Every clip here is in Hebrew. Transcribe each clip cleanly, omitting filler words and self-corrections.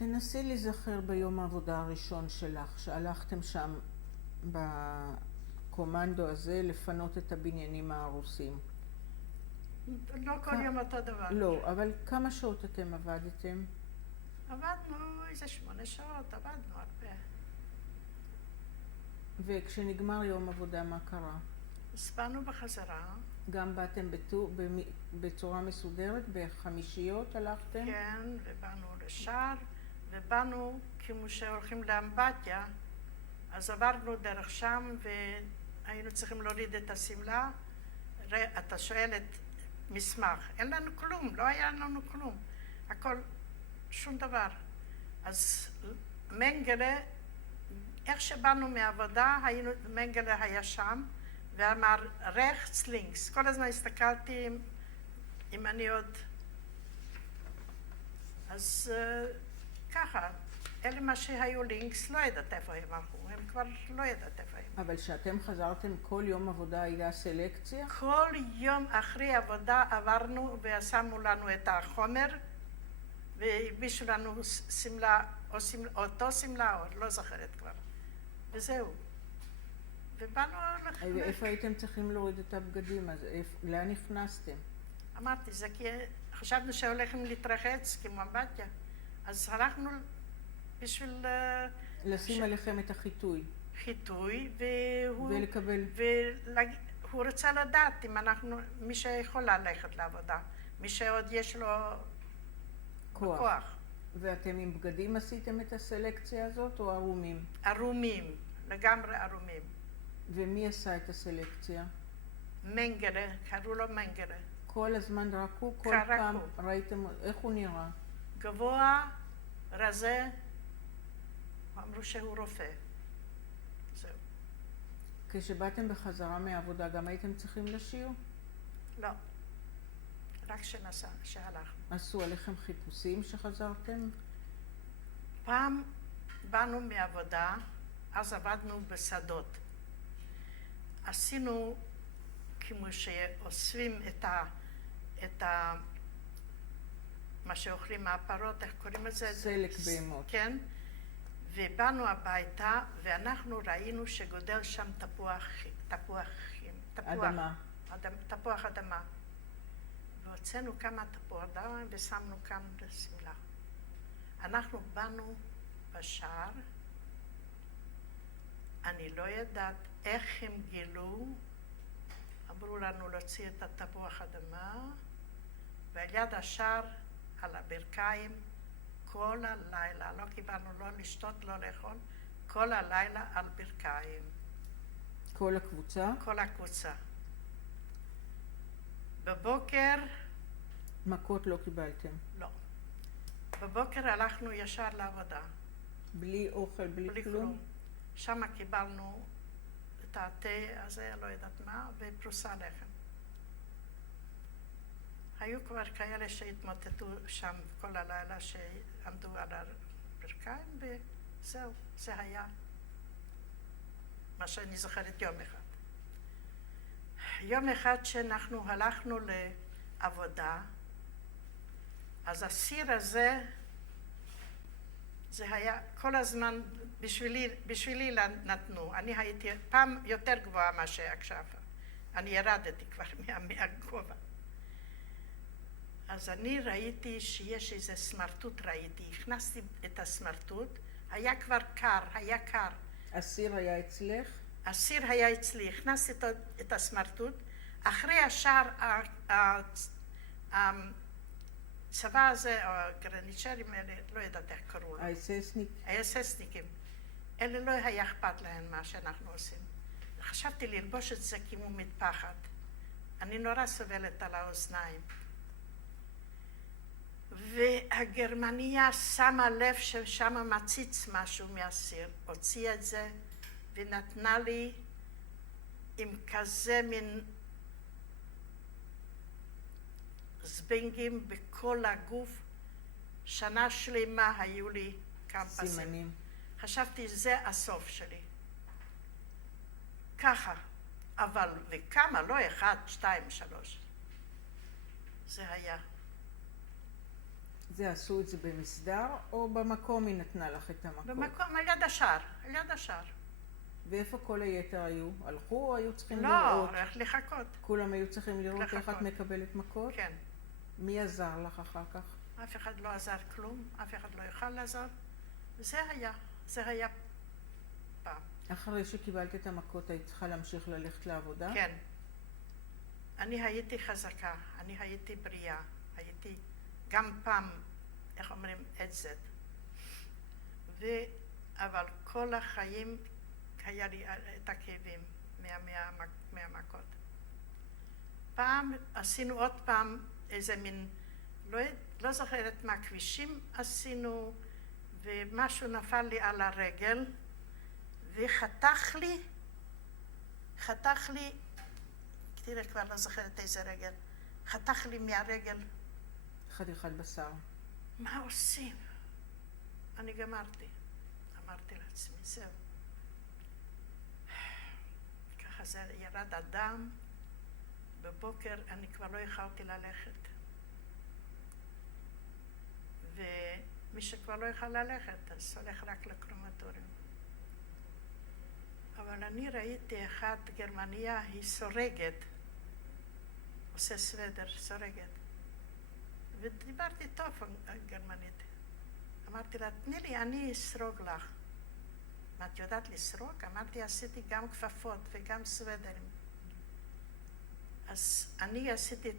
תנסי להיזכר ביום העבודה הראשון שלך, שהלכתם שם בקומנדו הזה לפנות את הבניינים ההרוסים. לא כל יום אותו דבר. לא, אבל כמה שעות אתם עבדתם? עבדנו איזה 8 שעות, עבדנו הרבה. וכשנגמר יום עבודה, מה קרה? אז באנו בחזרה. גם באתם בצורה מסודרת? בחמישיות הלכתם? כן, ובאנו לשער, ובאנו כמו שהולכים לאמבטיה, אז עברנו דרך שם והיינו צריכים להוריד את השמלה. אתה שואל את מסמך, אין לנו כלום, לא היה לנו כלום, הכל, שום דבר. אז מנגלה, איך שבאנו מעבודה, מנגלה היה שם, ואמר רחץ לינקס. כל הזמן הסתכלתי אם אני עוד... אז ככה, אלה מה שהיו לינקס, לא יודעת איפה הם הלכו, הם כבר לא יודעת איפה הם. אבל שאתם חזרתם כל יום עבודה היה סלקציה? כל יום אחרי עבודה עברנו ושמו לנו את החומר, והבישו לנו סמלה, אותו סמלה, או לא זוכרת כבר. וזהו. ובאנו לחלק. ואיפה הייתם צריכים להוריד את הבגדים? אז לאן נכנסתם? אמרתי, זה כי חשבנו שהולכים להתרחץ כמו אמבטיה. אז הלכנו בשביל... לשים עליכם את החיטוי. חיטוי, ולקבל. והוא רצה לדעת אם אנחנו, מי שיכול ללכת לעבודה, מי שעוד יש לו כוח. ואתם עם בגדים עשיתם את הסלקציה הזאת או ערומים? ערומים, לגמרי ערומים. ומי עשה את הסלקציה? מנגלה, קראו לו מנגלה. כל הזמן רקו? כל פעם ראיתם איך הוא נראה? גבוה, רזה, אמרו שהוא רופא. זהו. כשבאתם בחזרה מהעבודה גם הייתם צריכים לשיר? לא, רק שהלכנו. עשו עליכם חיפושים שחזרתם? פעם באנו מעבודה, אז עבדנו בשדות. עשינו כמו שאוספים את מה שאוכלים מהפרות, איך קוראים לזה? סלק בהמות. כן. ובאנו הביתה ואנחנו ראינו שגודל שם תפוח אדמה. והוצאנו כמה תפוח אדמה ושמנו כאן בשמלה. אנחנו באנו בשער, אני לא יודעת איך הם גילו, אמרו לנו להוציא את התפוח אדמה, ועל יד השער, על הברכיים, כל הלילה, לא קיבלנו לא לשתות, לא לאכול, כל הלילה על ברכיים. כל הקבוצה? כל הקבוצה. בבוקר... מכות לא קיבלתם? לא. בבוקר הלכנו ישר לעבודה. בלי אוכל, בלי כלום? שם קיבלנו את התה הזה, לא יודעת מה, ופרוסה לחם. היו כבר כאלה שהתמוטטו שם כל הלילה, שעמדו על הברכיים, וזהו, זה היה מה שאני זוכרת יום אחד. יום אחד שאנחנו הלכנו לעבודה, אז הסיר הזה, זה היה כל הזמן בשבילי נתנו. אני הייתי פעם יותר גבוהה מה שעכשיו. אני ירדתי כבר מהגובה. אז אני ראיתי שיש איזה סמרטוט, הכנסתי את הסמרטוט, היה כבר קר, היה קר. הסיר היה אצלך? הסיר היה אצלי, הכנסתי את הסמרטוט, אחרי השאר הצבא הזה, או הגרניצ'רים האלה, לא יודעת איך קראו. האססניקים. אלה לא היה אכפת להם מה שאנחנו עושים. חשבתי ללבוש את זה כמו מטפחת. אני נורא סובלת על האוזניים. והגרמניה שמה לב ששם מציץ משהו מהסיר, הוציאה את זה ונתנה לי עם כזה מין זבנגים בכל הגוף. שנה שלמה היו לי קמפסים. סימנים. חשבתי זה הסוף שלי. ככה, אבל וכמה, לא 1, 2, 3. זה היה. זה עשו את זה במסדר, או במקום היא נתנה לך את המכות? במקום, על יד השער, על יד השער. ואיפה כל היתר היו? הלכו או היו צריכים לא, לראות? הולך לחכות. כולם היו צריכים לראות איך את לחכות. מקבלת מכות? כן. מי עזר לך אחר כך? אף אחד לא עזר כלום, אף אחד לא יוכל לעזור. זה היה פעם. אחרי שקיבלת את המכות היית צריכה להמשיך ללכת לעבודה? כן. אני הייתי חזקה, אני הייתי בריאה, הייתי גם פעם, איך אומרים, עצת. אבל כל החיים היה לי את הכאבים מהמכות. פעם עשינו עוד פעם איזה מין, לא זוכרת מה כבישים עשינו, ומשהו נפל לי על הרגל, וחתך לי, תראה, כבר לא זוכרת איזה רגל, חתך לי מהרגל. חתיכת בשר. מה עושים? אני גמרתי. אמרתי לעצמי, זהו. ככה זה ירד הדם, בבוקר אני כבר לא יכולתי ללכת. ומי שכבר לא יכול ללכת, אז הולך רק לקרומטוריום. אבל אני ראיתי אחת גרמניה, היא סורגת, עושה סוודר, סורגת. ודיברתי טוב גרמנית. אמרתי לה, תני לי, אני אסרוג לך. מה, את יודעת לסרוג? אמרתי, עשיתי גם כפפות וגם סוודרים. אז אני עשיתי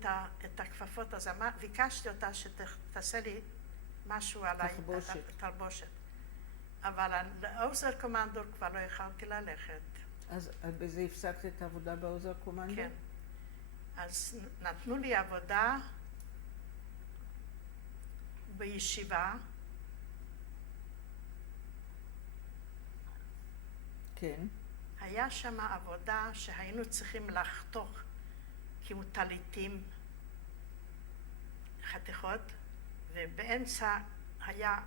את הכפפות, אז ביקשתי אותה שתעשה לי משהו על התלבושת. אבל לאוזר קומנדור כבר לא יכולתי ללכת. אז בזה הפסקת את העבודה באוזר קומנדור? כן. אז נתנו לי עבודה בישיבה. כן. היה שם עבודה שהיינו צריכים לחתוך כמו טליטים, חתיכות, ובאמצע היה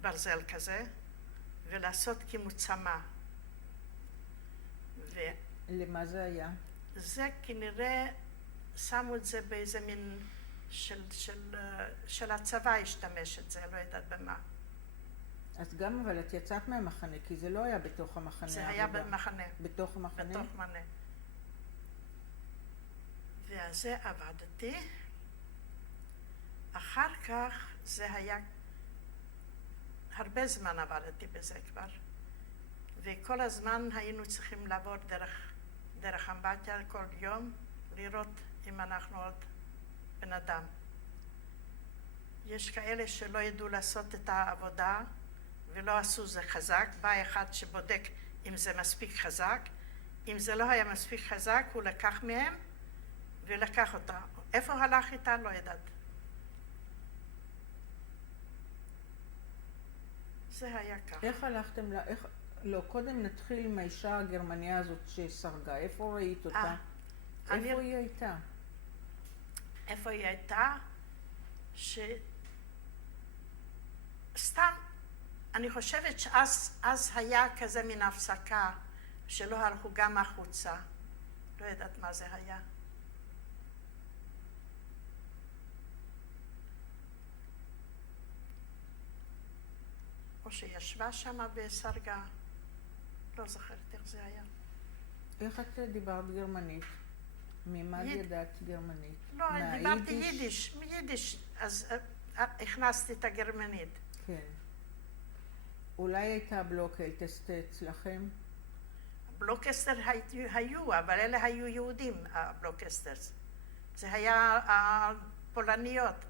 ברזל כזה, ולעשות כמו צמא. למה זה היה? זה כנראה שמו את זה באיזה מין של הצבא השתמש את זה, לא יודעת במה. אז גם, אבל את יצאת מהמחנה, כי זה לא היה בתוך המחנה. זה היה במחנה. בתוך המחנה? בתוך מחנה. ואז זה עבדתי. אחר כך זה היה, הרבה זמן עבדתי בזה כבר. וכל הזמן היינו צריכים לעבור דרך אמבטיה כל יום, לראות אם אנחנו עוד בן אדם. יש כאלה שלא ידעו לעשות את העבודה, ולא עשו זה חזק. בא אחד שבודק אם זה מספיק חזק. אם זה לא היה מספיק חזק, הוא לקח מהם ולקח אותה. איפה הלך איתה? לא יודעת. זה היה ככה. איך הלכתם לא, קודם נתחיל עם האישה הגרמניה הזאת שסרגה. איפה ראית אותה? איפה היא הייתה? איפה היא הייתה? סתם, אני חושבת שאז היה כזה מן הפסקה, שלא הלכו גם החוצה. לא יודעת מה זה היה. או שישבה שמה וסרגה. לא זוכרת איך זה היה. איך את דיברת גרמנית? ממה ידעת גרמנית? לא, דיברתי יידיש. מיידיש, אז הכנסתי את הגרמנית. כן. אולי הייתה בלוקלטסט אצלכם? בלוקסטר היו, אבל אלה היו יהודים, הבלוקסטרס. זה היה הפולניות,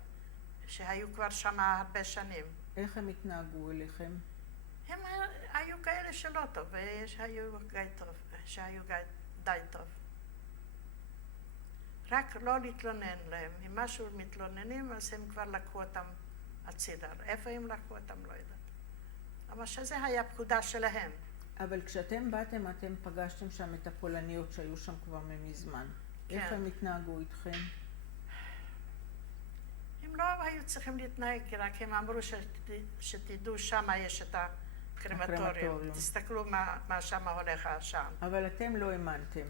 שהיו כבר שם הרבה שנים. איך הם התנהגו אליכם? הם היו כאלה שלא טוב, שהיו די טוב. רק לא להתלונן להם. אם משהו מתלוננים, אז הם כבר לקחו אותם הצידה. איפה הם לקחו אותם, לא יודעת. אבל שזה היה פקודה שלהם. אבל כשאתם באתם, אתם פגשתם שם את הפולניות שהיו שם כבר מזמן. כן. איך הם התנהגו איתכם? הם לא היו צריכים להתנהג, רק הם אמרו שתדעו שמה יש את הקרמטוריום. תסתכלו מה שמה הולך שם. אבל אתם לא האמנתם.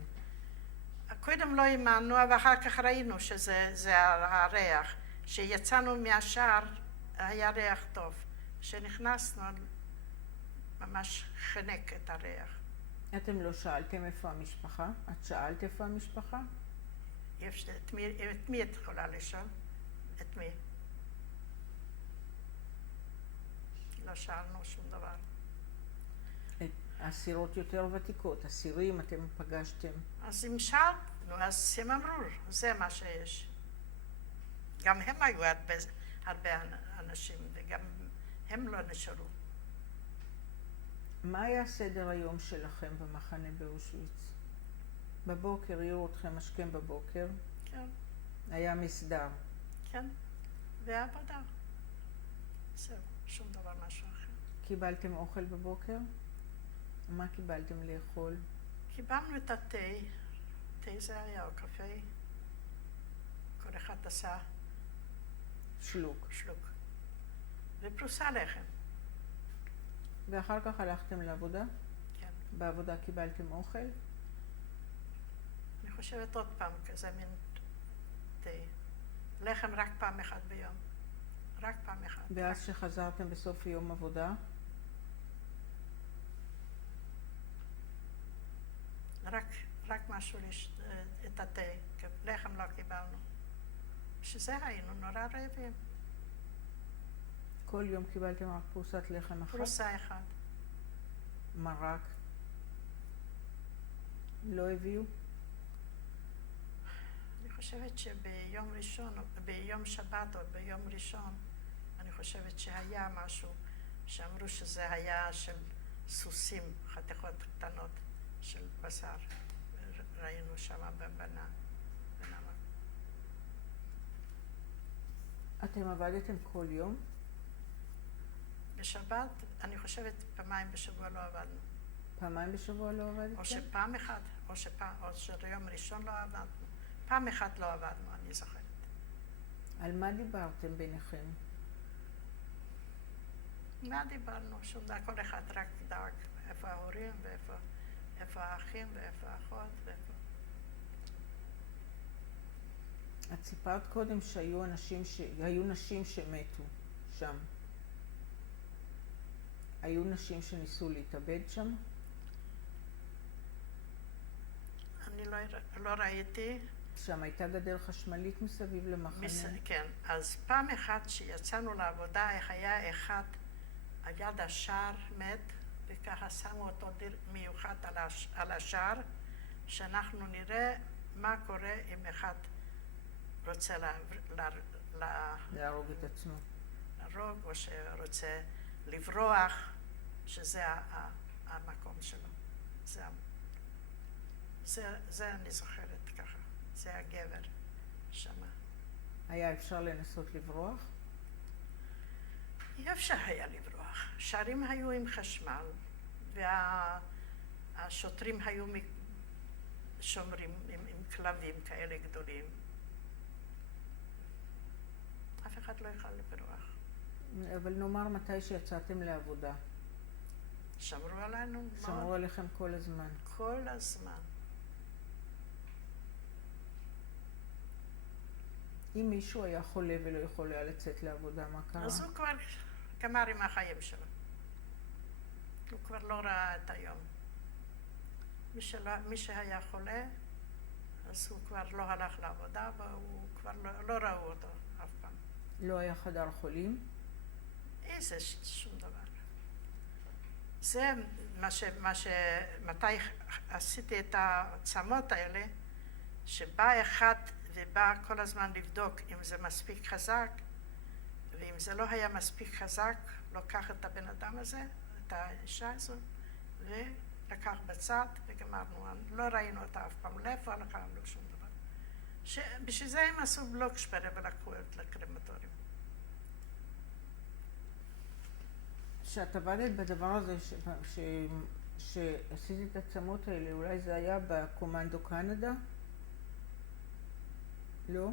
קודם לא האמנו, ואחר כך ראינו שזה הריח. כשיצאנו מהשער היה ריח טוב. כשנכנסנו ממש חנק את הריח. אתם לא שאלתם איפה המשפחה? את שאלת איפה המשפחה? את מי את יכולה לשאול? את מי? לא שאלנו שום דבר. אסירות יותר ותיקות, אסירים אתם פגשתם. אז אם שאלנו, אז הם אמרו, זה מה שיש. גם הם היו הרבה אנשים, וגם הם לא נשארו. מה היה סדר היום שלכם במחנה באושוויץ? בבוקר העירו אתכם השכם בבוקר. כן. היה מסדר. כן, ועבודה. זהו, שום דבר משהו אחר. קיבלתם אוכל בבוקר? מה קיבלתם לאכול? קיבלנו את התה, תה זה היה, או קפה. כל אחד עשה שלוק. ופרוסה לחם. ואחר כך הלכתם לעבודה? כן. בעבודה קיבלתם אוכל? אני חושבת עוד פעם, כזה מין תה. לחם רק פעם אחת ביום. רק פעם אחת. ואז שחזרתם בסוף יום עבודה? רק משהו את התה. לחם לא קיבלנו. שזה היינו נורא רעבים. כל יום קיבלתם רק פרוסת לחם אחת? פרוסה אחת. מרק? לא הביאו? אני חושבת שביום ראשון, ביום שבת או ביום ראשון, אני חושבת שהיה משהו שאמרו שזה היה של סוסים, חתיכות קטנות של בשר. ראינו שם בנמק. אתם עבדתם כל יום? בשבת, אני חושבת פעמיים בשבוע לא עבדנו. פעמיים בשבוע לא עבדתם? או שפעם אחת, או שביום ראשון לא עבדנו. פעם אחת לא עבדנו, אני זוכרת. על מה דיברתם ביניכם? מה דיברנו? שום דבר, כל אחד רק דאג איפה ההורים ואיפה האחים ואיפה האחות ואיפה... את סיפרת קודם שהיו נשים שמתו שם. היו נשים שניסו להתאבד שם? אני לא ראיתי. שם הייתה גדר חשמלית מסביב למחנה? כן, אז פעם אחת שיצאנו לעבודה, היה אחד על יד השער מת, וככה שמו אותו מיוחד על השער, שאנחנו נראה מה קורה אם אחד רוצה להרוג את עצמו. להרוג, או שרוצה לברוח, שזה המקום שלו. זה אני זוכרת ככה. זה הגבר שמה. היה אפשר לנסות לברוח? אי אפשר היה לברוח. שערים היו עם חשמל, והשוטרים היו שומרים עם כלבים כאלה גדולים. אף אחד לא יכל לברוח. אבל נאמר מתי שיצאתם לעבודה. שמרו עלינו. שמרו עליכם כל הזמן. כל הזמן. אם מישהו היה חולה ולא יכול היה לצאת לעבודה, מה קרה? אז הוא כבר גמר עם החיים שלו. הוא כבר לא ראה את היום. מי שהיה חולה, אז הוא כבר לא הלך לעבודה, והוא כבר לא ראו אותו אף פעם. לא היה חדר חולים? איזה שום דבר. זה מתי עשיתי את העצמות האלה, שבא אחד ובא כל הזמן לבדוק אם זה מספיק חזק, ואם זה לא היה מספיק חזק, לוקח את הבן אדם הזה, את האישה הזו, ולקח בצד וגמרנו. לא ראינו אותה אף פעם, לאיפה הלכה, לא שום דבר. בשביל זה הם עשו בלוקשפרה ולקחו את לקרמטוריום. כשאת עבדת בדבר הזה, שעשית את העצמות האלה, אולי זה היה בקומנדו קנדה? לא?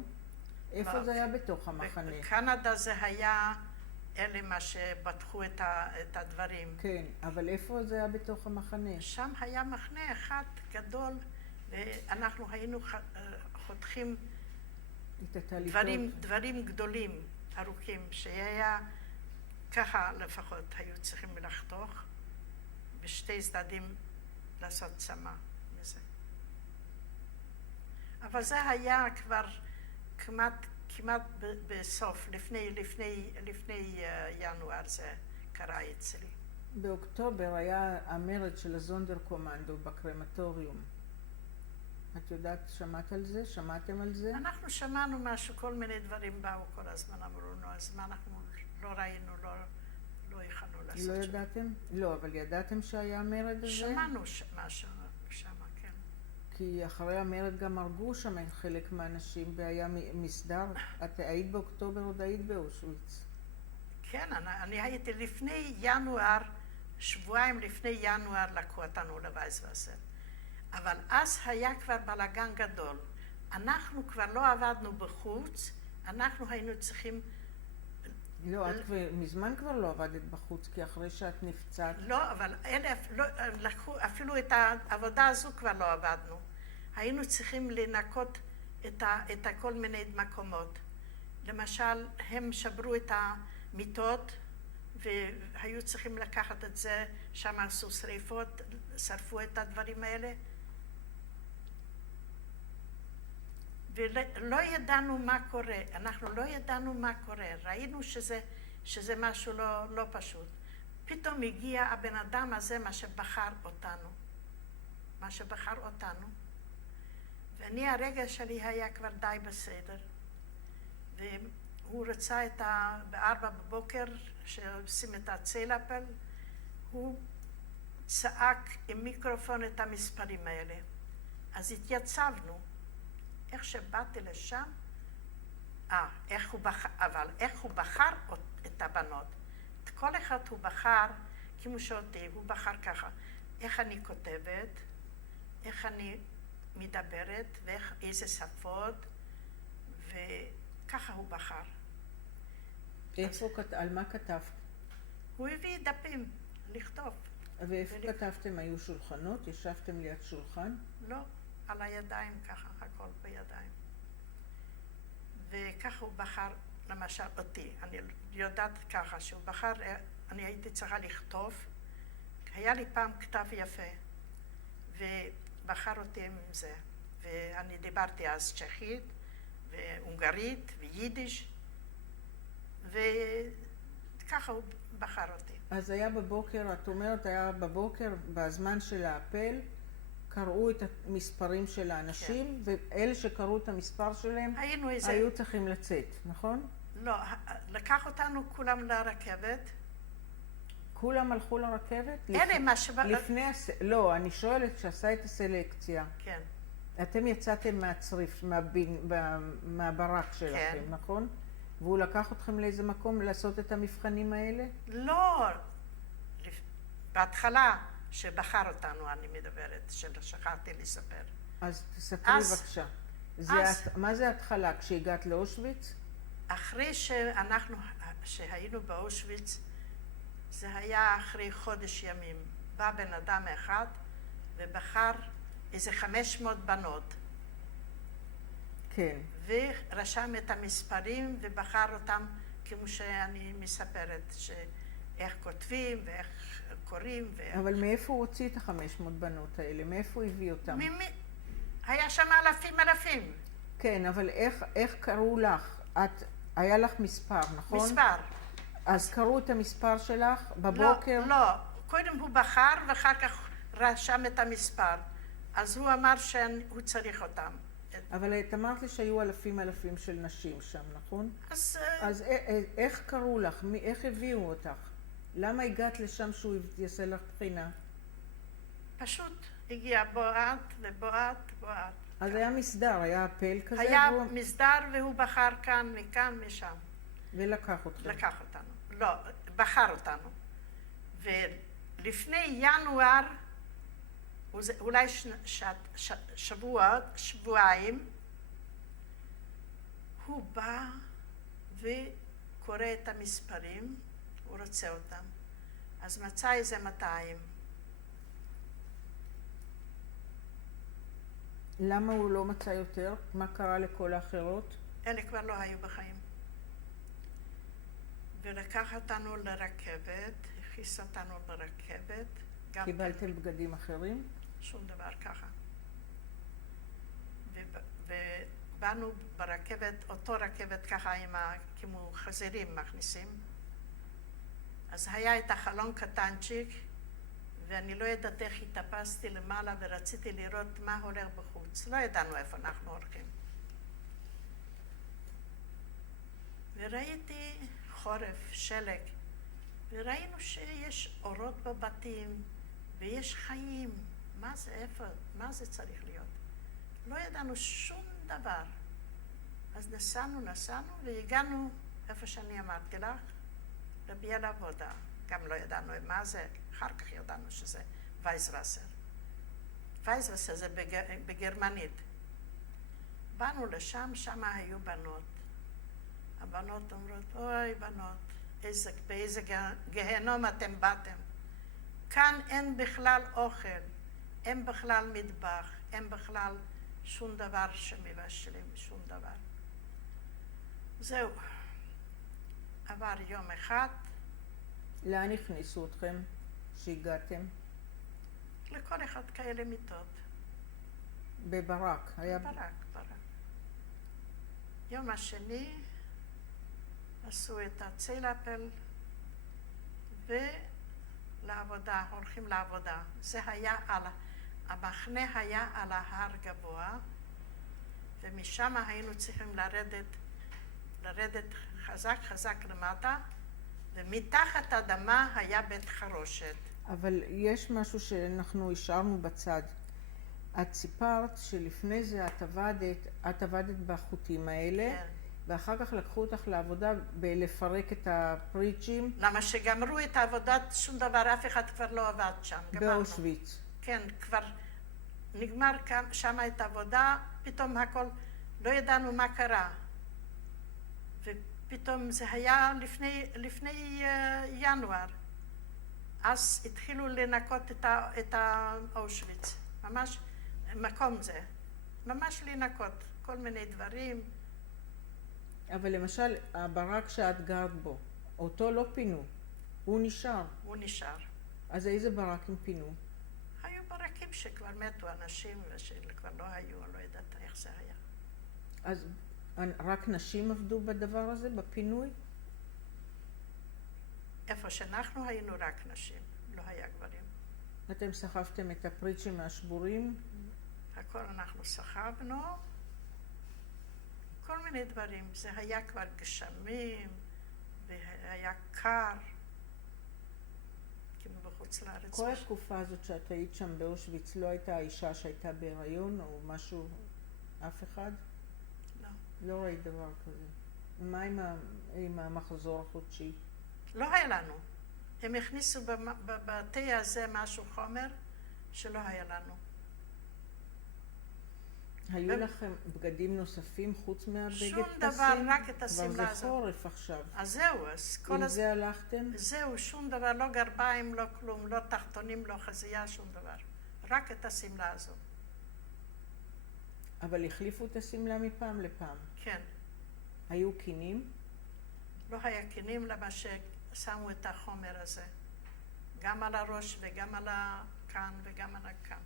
איפה זה היה בתוך המחנה? בקנדה זה היה אלה מה שבטחו את הדברים. כן, אבל איפה זה היה בתוך המחנה? שם היה מחנה אחד גדול, ואנחנו היינו חותכים את הטליתות. דברים גדולים, ארוכים, שהיה ככה לפחות היו צריכים לחתוך, בשתי צדדים לעשות צמא מזה. אבל זה היה כבר כמעט בסוף, לפני ינואר זה קרה אצלי. באוקטובר היה המרד של הזונדר קומנדו בקרמטוריום. את יודעת, שמעת על זה? שמעתם על זה? אנחנו שמענו משהו, כל מיני דברים באו כל הזמן, אמרו לנו, אז מה אנחנו לא ראינו, לא יכולנו לעשות. לא ידעתם? לא, אבל ידעתם שהיה המרד הזה? שמענו משהו שם, כן. כי אחרי המרד גם הרגו שם חלק מהאנשים והיה מסדר. את היית באוקטובר, עוד היית באושוויץ. כן, אני הייתי לפני ינואר, שבועיים לפני ינואר לקחו אותנו לווייסווסר. אבל אז היה כבר בלגן גדול. אנחנו כבר לא עבדנו בחוץ, אנחנו היינו צריכים... לא, את מזמן כבר לא עבדת בחוץ, כי אחרי שאת נפצעת... לא, אבל לקחו, אפילו את העבודה הזו כבר לא עבדנו. היינו צריכים לנקות את כל מיני מקומות. למשל, הם שברו את המיטות, והיו צריכים לקחת את זה, שם עשו שריפות, שרפו את הדברים האלה. ולא ידענו מה קורה, אנחנו לא ידענו מה קורה, ראינו שזה משהו לא פשוט. פתאום הגיע הבן אדם הזה, מה שבחר אותנו. ואני, הרגע שלי היה כבר די בסדר. והוא רצה ב4 בבוקר, שעושים את הצלפל, הוא צעק עם מיקרופון את המספרים האלה. אז התייצבנו. איך שבאתי לשם, איך הוא בחר את הבנות. את כל אחד הוא בחר, כמו שאותי, הוא בחר ככה. איך אני כותבת, איך אני מדברת, ואיזה שפות, וככה הוא בחר. על מה כתבת? הוא הביא דפים לכתוב. ואיפה כתבתם? היו שולחנות? ישבתם ליד שולחן? לא. על הידיים ככה, הכל בידיים. וככה הוא בחר, למשל, אותי. אני יודעת ככה, שהוא בחר, אני הייתי צריכה לכתוב. היה לי פעם כתב יפה, ובחר אותי עם זה. ואני דיברתי אז צ'כית, והונגרית, ויידיש, וככה הוא בחר אותי. אז היה בבוקר, את אומרת, היה בבוקר, בזמן של האפל, קראו את המספרים של האנשים, כן. ואלה שקראו את המספר שלהם היו צריכים לצאת, נכון? לא, לקח אותנו כולם לרכבת. כולם הלכו לרכבת? אלה מה לא, אני שואלת שעשה את הסלקציה. כן. אתם יצאתם מהצריף, מהברק שלכם, כן. נכון? והוא לקח אתכם לאיזה מקום לעשות את המבחנים האלה? לא, בהתחלה. שבחר אותנו, אני מדברת, ששכחתי לספר. אז תספרי בבקשה. מה זה התחלה? כשהגעת לאושוויץ? אחרי שהיינו באושוויץ, זה היה אחרי חודש ימים. בא בן אדם אחד ובחר איזה 500 בנות. כן. ורשם את המספרים ובחר אותם כמו שאני מספרת, איך כותבים ואיך קוראים. אבל מאיפה הוא הוציא את 500 בנות האלה? מאיפה הוא הביא אותם? היה שם אלפים. כן, אבל איך קראו לך? היה לך מספר, נכון? מספר. אז קראו את המספר שלך בבוקר? לא, קודם הוא בחר ואחר כך רשם את המספר. אז הוא אמר שהוא צריך אותם. אבל את אמרת לי שהיו אלפים של נשים שם, נכון? אז איך קראו לך? איך הביאו אותך? למה הגעת לשם שהוא יעשה לך בחינה? פשוט הגיע בועט ובועט. אז היה מסדר, היה אפל כזה? היה מסדר והוא בחר כאן, מכאן, משם. ולקח אותך? לקח אותנו. לא, בחר אותנו. ולפני ינואר, אולי שבועיים, הוא בא וקורא את המספרים, הוא רוצה אותם. אז מצא איזה 200. למה הוא לא מצא יותר? מה קרה לכל האחרות? אלה כבר לא היו בחיים. ולקח אותנו לרכבת, הכניס אותנו לרכבת. קיבלתם בגדים אחרים? שום דבר ככה. ובאנו ברכבת, אותו רכבת ככה כמו חזירים מכניסים. אז היה את החלון קטנצ'יק, ואני לא יודעת איך התאפסתי למעלה ורציתי לראות מה הולך בחוץ. לא ידענו איפה אנחנו הולכים. וראיתי חורף, שלג, וראינו שיש אורות בבתים, ויש חיים. מה זה, איפה, מה זה צריך להיות? לא ידענו שום דבר. אז נסענו והגענו איפה שאני אמרתי לך, לביאה לעבודה. גם לא ידענו מה זה, אחר כך ידענו שזה וייזרסר. וייזרסר זה בגרמנית. באנו לשם, שם היו בנות. הבנות אומרות, אוי בנות, באיזה גהנום אתם באתם. כאן אין בכלל אוכל, אין בכלל מטבח, אין בכלל שום דבר שמבשלים, שום דבר. זהו. עבר יום אחד. לאן הכניסו אתכם שהגעתם? לכל אחד כאלה מיטות. בברק. בברק. יום השני עשו את הצלפל ולעבודה, הולכים לעבודה. זה היה המחנה היה על ההר גבוה, ומשם היינו צריכים לרדת חזק למטה, ומתחת האדמה היה בית חרושת. אבל יש משהו שאנחנו השארנו בצד. את סיפרת שלפני זה את עבדת בחוטים האלה, כן. ואחר כך לקחו אותך לעבודה בלפרק את הפריצ'ים. למה שגמרו את העבודה, שום דבר, אף אחד כבר לא עבד שם. באושוויץ. כן, כבר נגמר שם את העבודה, פתאום הכל, לא ידענו מה קרה. ופתאום זה היה לפני ינואר. אז התחילו לנקות את האושוויץ. ממש מקום זה. ממש לנקות כל מיני דברים. אבל למשל, הברק שאת גרת בו, אותו לא פינו. הוא נשאר. הוא נשאר. אז איזה ברקים פינו? היו ברקים שכבר מתו אנשים ושכבר לא היו, אני לא יודעת איך זה היה. אז רק נשים עבדו בדבר הזה, בפינוי? איפה שאנחנו היינו רק נשים, לא היה גברים. אתם סחבתם את הפריצ'ים מהשבורים? הכל אנחנו סחבנו, כל מיני דברים. זה היה כבר גשמים, והיה קר, כמו בחוץ לארץ. כל התקופה הזאת שאת היית שם באושוויץ, לא הייתה אישה שהייתה בהיריון או משהו, אף אחד? לא. לא ראית דבר כזה. מה עם המחזור החודשי? לא היה לנו. הם הכניסו בתה הזה משהו חומר שלא היה לנו. היו לכם בגדים נוספים חוץ מהבגד תסים? שום דבר, רק את השמלה הזאת. כבר זה חורף עכשיו. אז זהו, אז כל עם זה הלכתם? זהו, שום דבר, לא גרביים, לא כלום, לא תחתונים, לא חזייה, שום דבר. רק את השמלה הזאת. אבל החליפו את השמלה מפעם לפעם? כן. היו קינים? לא היה קינים למה ששמו את החומר הזה. גם על הראש וגם על הכאן וגם על הכאן.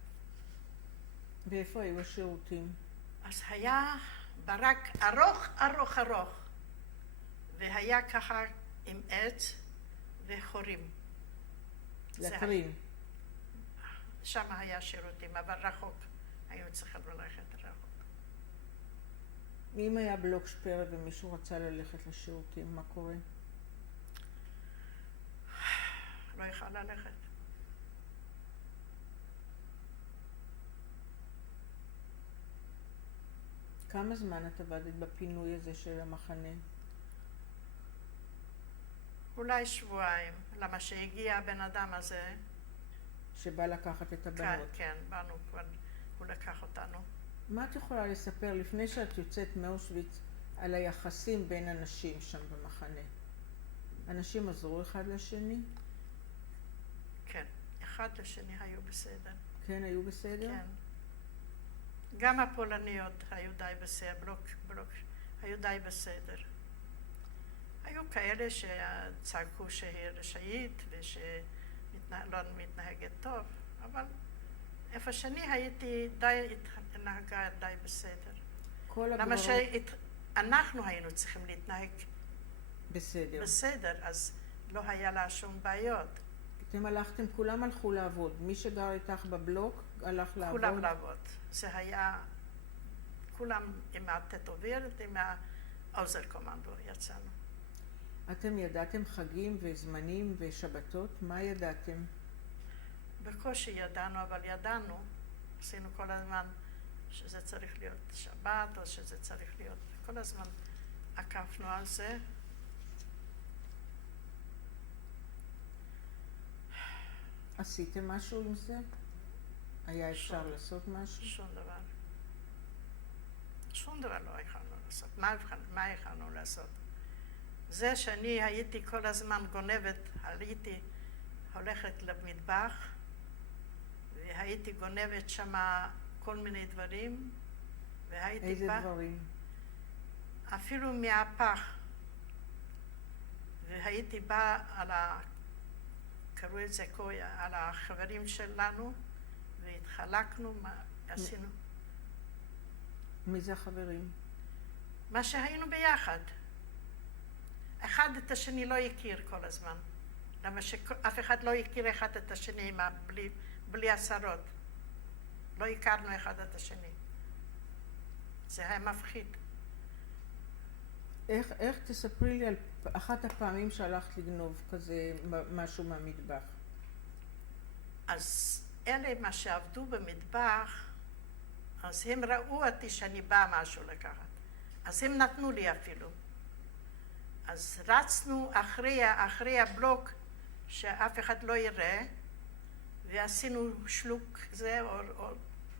ואיפה היו השירותים? אז היה ברק ארוך, והיה ככה עם עץ וחורים. לטרין. שם היה שירותים, אבל רחוק. היינו צריכים ללכת רחוק. אם היה בלוק שפרה ומישהו רצה ללכת לשירותים, מה קורה? לא יכל ללכת. כמה זמן את עבדת בפינוי הזה של המחנה? אולי שבועיים, למה שהגיע הבן אדם הזה. שבא לקחת את הבנות. כן, באנו כבר, הוא לקח אותנו. מה את יכולה לספר לפני שאת יוצאת מאושוויץ על היחסים בין אנשים שם במחנה? אנשים עזרו אחד לשני? כן, אחד לשני היו בסדר. כן, היו בסדר? כן. גם הפולניות היו די בסדר, היו די בסדר. היו כאלה שצעקו שהיא רשאית ושלא מתנהגת טוב, אבל איפה שאני הייתי נהגה די בסדר. למה שאנחנו היינו צריכים להתנהג בסדר, אז לא היה לה שום בעיות. אתם הלכתם, כולם הלכו לעבוד. מי שגר איתך בבלוק הלך לעבוד? כולם לעבוד. זה היה, כולם עם הטטוברת, עם העוזר קומנדו יצאנו. אתם ידעתם חגים וזמנים ושבתות? מה ידעתם? בקושי ידענו, אבל ידענו. עשינו כל הזמן שזה צריך להיות שבת, או שזה צריך להיות... כל הזמן עקפנו על זה. עשיתם משהו עם זה? היה אפשר לעשות משהו? שום דבר. שום דבר לא יכולנו לעשות. מה יכולנו לעשות? זה שאני הייתי כל הזמן גונבת, הייתי הולכת למטבח, והייתי גונבת שם כל מיני דברים, והייתי איזה דברים? אפילו מהפח. והייתי באה על קראו את זה קויה, על החברים שלנו, והתחלקנו, מה עשינו. מי זה החברים? מה שהיינו ביחד. אחד את השני לא הכיר כל הזמן. למה שאף אחד לא הכיר אחד את השני בלי עשרות. לא הכרנו אחד את השני. זה היה מפחיד. איך תספרי לי על אחת הפעמים שהלכת לגנוב כזה משהו מהמטבח? אז אלה מה שעבדו במטבח, אז הם ראו אותי שאני באה משהו לקחת. אז הם נתנו לי אפילו. אז רצנו אחרי הבלוק שאף אחד לא יראה, ועשינו שלוק זה, או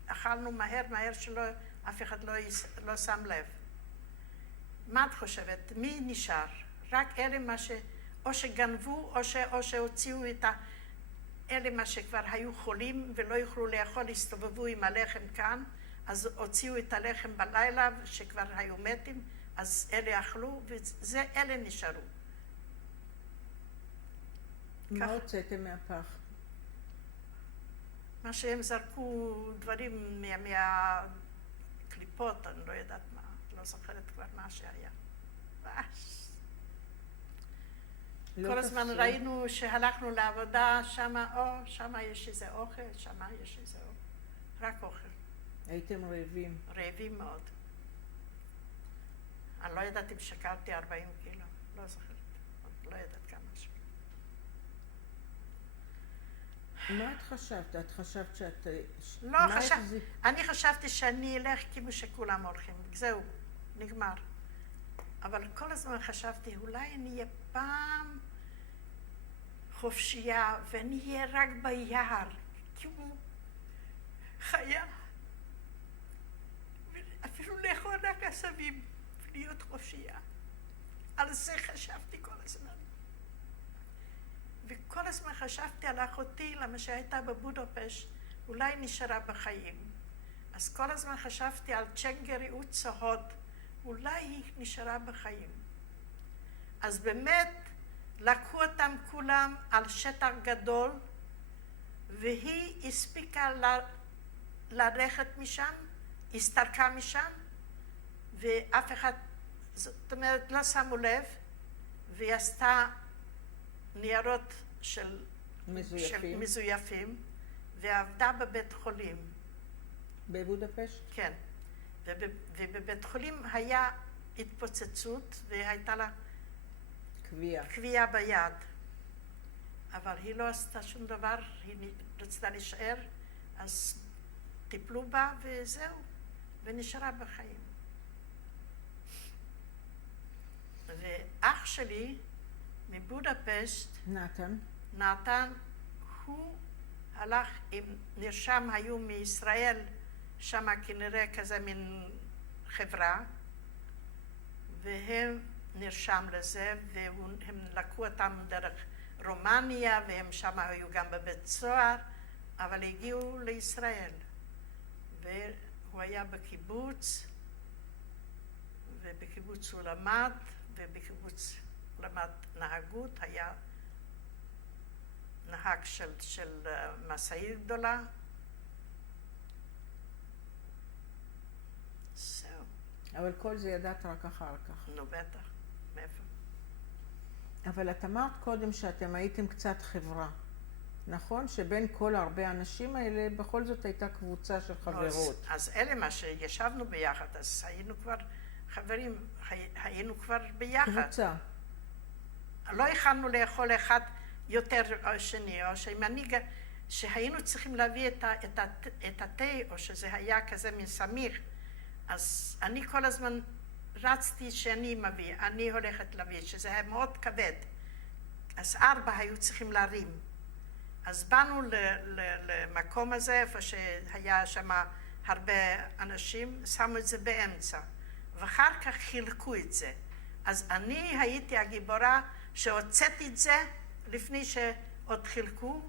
אכלנו מהר שאף אחד לא שם לב. מה את חושבת? מי נשאר? רק אלה מה או שגנבו או שהוציאו את אלה מה שכבר היו חולים ולא יוכלו לאכול, הסתובבו עם הלחם כאן, אז הוציאו את הלחם בלילה שכבר היו מתים, אז אלה אכלו, ואלה נשארו. מה הוצאתם מהפח? מה שהם זרקו דברים מהקליפות, אני לא יודעת מה, לא זוכרת כבר מה שהיה. כל הזמן ראינו שהלכנו לעבודה, שמה יש איזה אוכל, שמה יש איזה אוכל. רק אוכל. הייתם רעבים? רעבים מאוד. אני לא יודעת אם שקלתי 40 קילו, לא זוכרת, לא יודעת כמה שקל. מה את חשבת? את חשבת שאת... לא, אני חשבתי שאני אלך כמו שכולם הולכים, זהו, נגמר. אבל כל הזמן חשבתי, אולי אני אהיה פעם חופשייה, ואני אהיה רק ביער, כמו חיה. אפילו לאכול רק עשבים, ולהיות חופשייה. על זה חשבתי כל הזמן. וכל הזמן חשבתי על אחותי, למה שהייתה בבודפשט, אולי נשארה בחיים. אז כל הזמן חשבתי על צ'נגרי וצהוד, אולי היא נשארה בחיים. אז באמת לקחו אותם כולם על שטח גדול, והיא הספיקה ללכת משם, הסתרקה משם, ואף אחד, זאת אומרת, לא שמו לב, והיא עשתה ניירות של מזויפים, ועבדה בבית חולים. בבודפשט? כן. ובבית חולים היה התפוצצות, והייתה לה קביעה ביד. אבל היא לא עשתה שום דבר, היא רצתה להישאר, אז טיפלו בה וזהו, ונשארה בחיים. ואח שלי מבודפשט, נתן, הוא הלך עם נרשם, היו מישראל, שם כנראה כזה מין חברה, והם נרשם לזה, והם לקחו אותם דרך רומניה, והם שם היו גם בבית סוהר, אבל הגיעו לישראל. והוא היה בקיבוץ, ובקיבוץ הוא למד, ובקיבוץ למד נהגות, היה נהג של משאית גדולה. זהו. אבל כל זה ידעת רק אחר כך. נו, בטח. מאיפה? אבל את אמרת קודם שאתם הייתם קצת חברה. נכון? שבין כל הרבה אנשים האלה, בכל זאת הייתה קבוצה של חברות. אז אלה מה שישבנו ביחד, אז היינו כבר חברים, היינו כבר ביחד. קבוצה. לא יכלנו לאכול אחד יותר או שני, או שהיינו צריכים להביא את התה, או שזה היה כזה מין סמיך, אז אני כל הזמן רצתי שאני מביא, אני הולכת להביא, שזה היה מאוד כבד. אז 4 היו צריכים להרים. אז באנו למקום הזה, איפה שהיה שם הרבה אנשים, שמו את זה באמצע, ואחר כך חילקו את זה. אז אני הייתי הגיבורה שהוצאתי את זה לפני שעוד חילקו,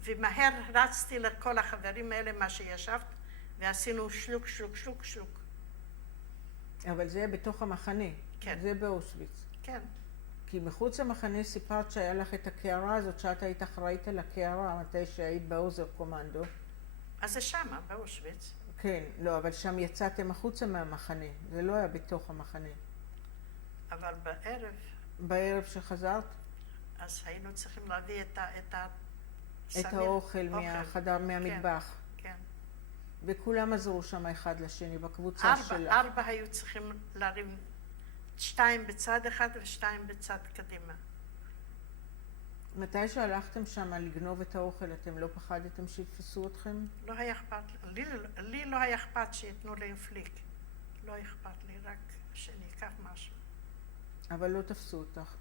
ומהר רצתי לכל החברים האלה, מה שישבת, ועשינו שלוק, שלוק, שלוק, שלוק. אבל זה בתוך המחנה. כן. זה באושוויץ. כן. כי מחוץ למחנה סיפרת שהיה לך את הקערה הזאת, שאת היית אחראית על הקערה, מתי שהיית באוזר קומנדו. אז זה שמה, באושוויץ. כן, לא, אבל שם יצאתם החוצה מהמחנה, זה לא היה בתוך המחנה. אבל בערב... בערב שחזרת? אז היינו צריכים להביא את האוכל מהחדר, מהמטבח. כן. וכולם עזרו שם אחד לשני בקבוצה שלך. 4 היו צריכים להרים 2 בצד אחד ו2 בצד קדימה. מתי שהלכתם שם לגנוב את האוכל, אתם לא פחדתם שיתפסו אתכם? לא היה אכפת, לי לא היה אכפת שיתנו לי פליק. לא אכפת לי, רק שאני אקח משהו. אבל לא תפסו אותך.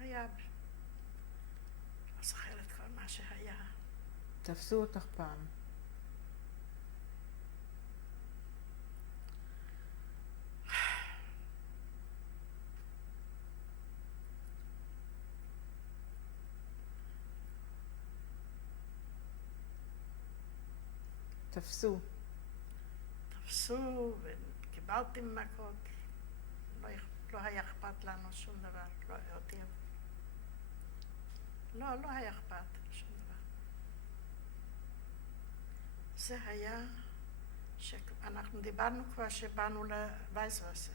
היה, לא זוכרת כל מה שהיה. תפסו אותך פעם. תפסו. תפסו וקיבלתי מכות. לא היה אכפת לנו שום דבר, לא יודעים. לא היה אכפת שום דבר. זה היה שאנחנו דיברנו כבר שבאנו לווייסווסר.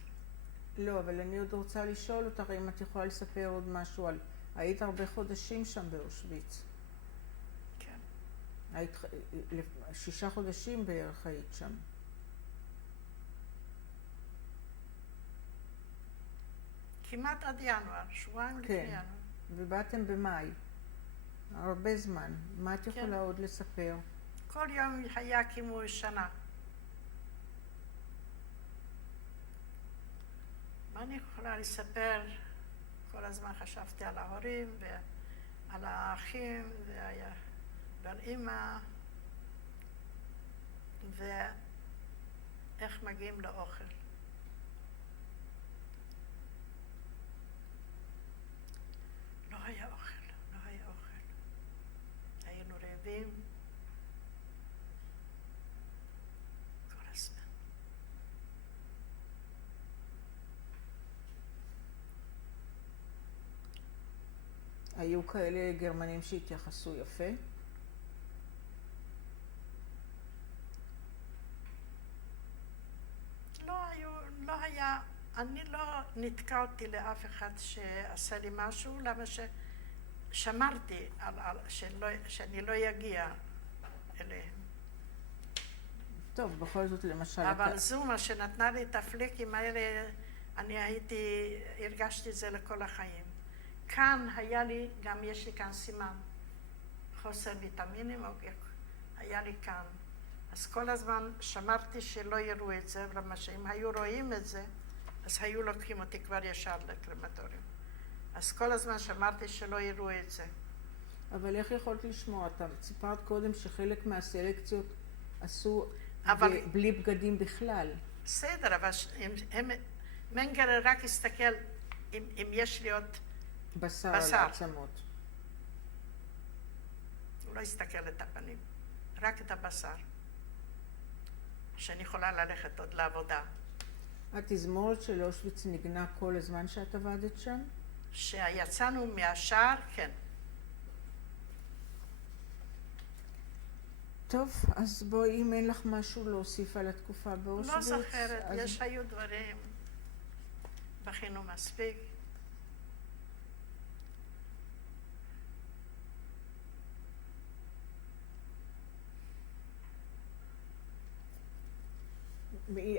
לא, אבל אני עוד רוצה לשאול אותך אם את יכולה לספר עוד משהו על... היית הרבה חודשים שם באושוויץ. כן. היית 6 חודשים בערך היית שם. כמעט עד ינואר, שבועיים לפני ינואר. ובאתם במאי. הרבה זמן. מה את יכולה עוד לספר? כל יום היה כמו שנה. מה אני יכולה לספר? כל הזמן חשבתי על ההורים ועל האחים ועל אמא ואיך מגיעים לאוכל. לא היה אוכל. היינו רעבים כל הזמן. היו כאלה גרמנים שהתייחסו יפה? לא היה, אני לא נתקלתי לאף אחד שעשה לי משהו, למה ששמרתי שאני לא אגיע אליהם. טוב, בכל זאת למשל... אבל זו מה שנתנה לי את הפליקים האלה, אני הרגשתי את זה לכל החיים. כאן היה לי, גם יש לי כאן סימן, חוסר ויטמינים, היה לי כאן. אז כל הזמן שמרתי שלא יראו את זה, למה שאם היו רואים את זה, אז היו לוקחים אותי כבר ישר לקרמטוריום. אז כל הזמן שמרתי שלא יראו את זה. אבל איך יכולת לשמוע? אתה סיפרת קודם שחלק מהסלקציות עשו בלי בגדים בכלל. בסדר, אבל מנגלר רק הסתכל אם יש לי עוד בשר על העצמות. הוא לא הסתכל את הפנים, רק את הבשר. שאני יכולה ללכת עוד לעבודה. התזמורת של אושוויץ נגנה כל הזמן שאת עבדת שם? שיצאנו מהשער, כן. טוב, אז בואי, אם אין לך משהו להוסיף על התקופה באושוויץ... לא זוכרת, יש היו דברים, בכינו מספיק.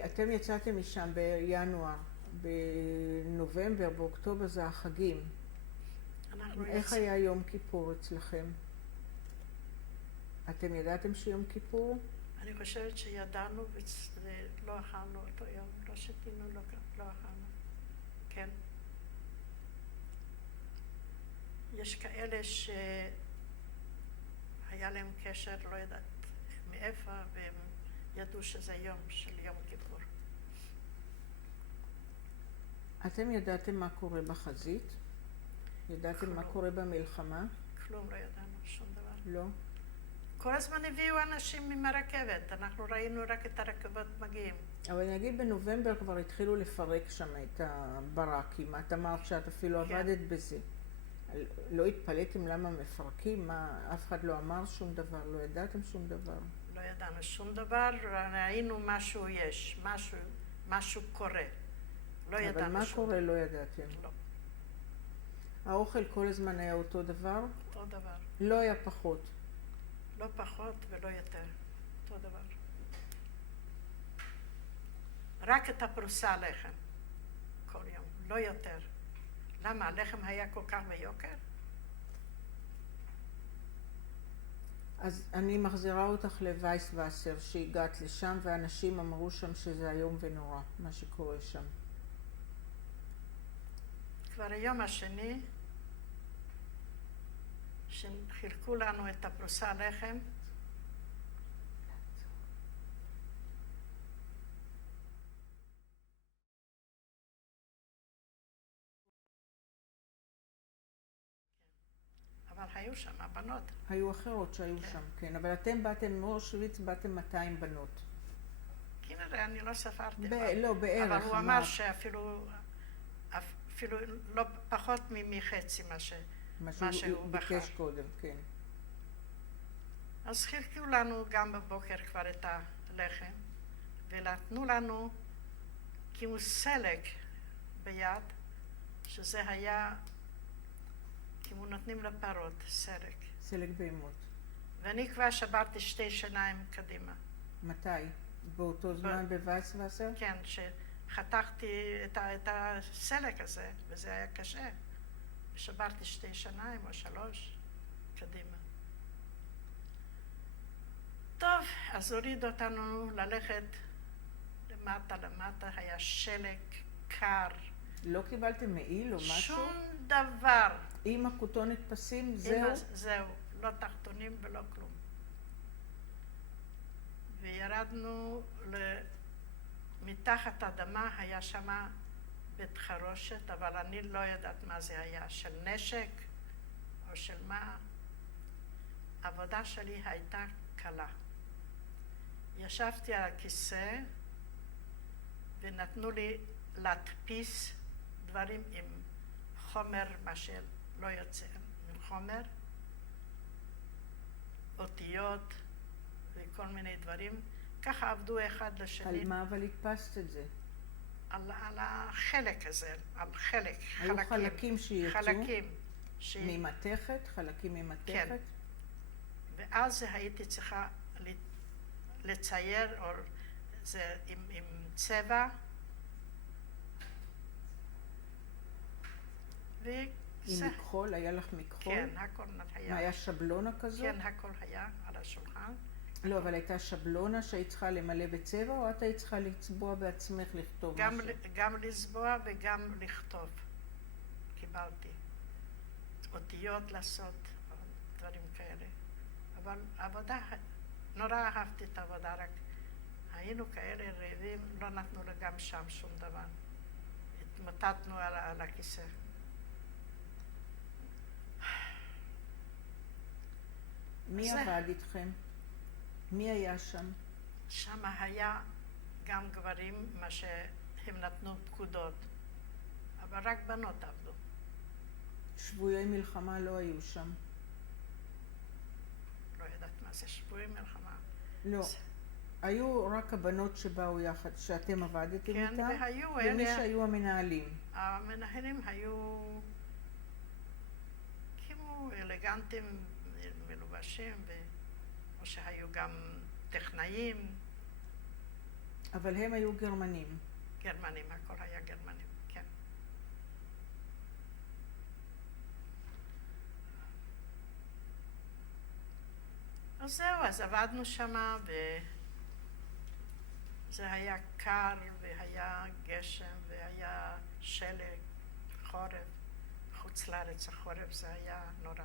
אתם יצאתם משם בינואר, בנובמבר, באוקטובר זה החגים. איך היה יום כיפור אצלכם? אתם ידעתם שיום כיפור? אני חושבת שידענו ולא אכלנו אותו יום, לא שתינו, לא אכלנו. כן. יש כאלה שהיה להם קשר, לא יודעת מאיפה, והם ידעו שזה יום של יום כיפור. אתם ידעתם מה קורה בחזית? ידעתם מה קורה במלחמה? כלום לא ידענו, שום דבר. לא? כל הזמן הביאו אנשים עם הרכבת, אנחנו ראינו רק את הרכבות מגיעים. אבל נגיד בנובמבר כבר התחילו לפרק שם את הברקים, את אמרת שאת אפילו עבדת בזה. לא התפלאתם למה מפרקים? אף אחד לא אמר שום דבר? לא ידעתם שום דבר? לא ידענו שום דבר, ראינו משהו יש, משהו קורה. לא ידענו שום דבר. אבל מה קורה לא ידעתם? לא. האוכל כל הזמן היה אותו דבר? אותו דבר. לא היה פחות? לא פחות ולא יותר. אותו דבר. רק את הפרוסה לחם. כל יום. לא יותר. למה? הלחם היה כל כך ביוקר? אז אני מחזירה אותך לווייסווסר שהגעת לשם, ואנשים אמרו שם שזה איום ונורא, מה שקורה שם. כבר היום השני, שחילקו לנו את הפרוסה לחם, אבל היו שם הבנות. היו אחרות שהיו שם, כן. אבל אתם באתם מאושוויץ, באתם 200 בנות. כנראה, אני לא ספרתי. לא, בערך. אבל הוא אמר שאפילו לא פחות מחצי מה שהוא בחר. ביקש קודם, כן. אז חילקו לנו גם בבוקר כבר את הלחם, ונתנו לנו כמו סלק ביד, שזה היה כמו נותנים לפרות, סלק. סלק בהמות. ואני כבר שברתי 2 שיניים קדימה. מתי? באותו זמן בווייסווסר? כן, שחתכתי את הסלק הזה, וזה היה קשה. ושברתי 2 שיניים או 3 קדימה. טוב, אז הוריד אותנו ללכת למטה, היה שלג קר. לא קיבלתם מעיל או משהו? שום דבר. עם הכותונת פסים, זהו? זהו, לא תחתונים ולא כלום. וירדנו מתחת האדמה, היה שם בית חרושת, אבל אני לא יודעת מה זה היה, של נשק או של מה. העבודה שלי הייתה קלה. ישבתי על הכיסא ונתנו לי להדפיס דברים עם חומר, מה שלא יוצא, עם חומר, אותיות וכל מיני דברים. ככה עבדו אחד לשני. על מה אבל הדפסת את זה? על החלק הזה, על חלק, היו חלקים שיצאו? חלקים. ממתכת? חלקים ממתכת? כן. ואז הייתי צריכה לצייר, או זה עם צבע. עם מכחול? היה לך מכחול? כן, הכל היה. מה, היה שבלונה כזאת? כן, הכל היה על השולחן. לא, אבל הייתה שבלונה שהיית צריכה למלא בצבע, או את היית צריכה לצבוע בעצמך לכתוב משהו? גם לצבוע וגם לכתוב. קיבלתי. אותיות לעשות, דברים כאלה. אבל עבודה, נורא אהבתי את העבודה, רק היינו כאלה רעבים, לא נתנו לה גם שם שום דבר. התמוטטנו על הכיסא. מי עבד איתכם? מי היה שם? שם היה גם גברים, מה שהם נתנו פקודות, אבל רק בנות עבדו. שבויי מלחמה לא היו שם? לא יודעת מה זה שבויי מלחמה. לא. היו רק הבנות שבאו יחד, שאתם עבדתם איתם? כן, והיו ומי שהיו המנהלים? המנהלים היו כמו אלגנטים, מלובשים, או שהיו גם טכנאים. אבל הם היו גרמנים? גרמנים, הכל היה גרמנים, כן. אז זהו, אז עבדנו שמה, וזה היה קר, והיה גשם, והיה שלג, חורף. חוץ לארץ החורף זה היה נורא.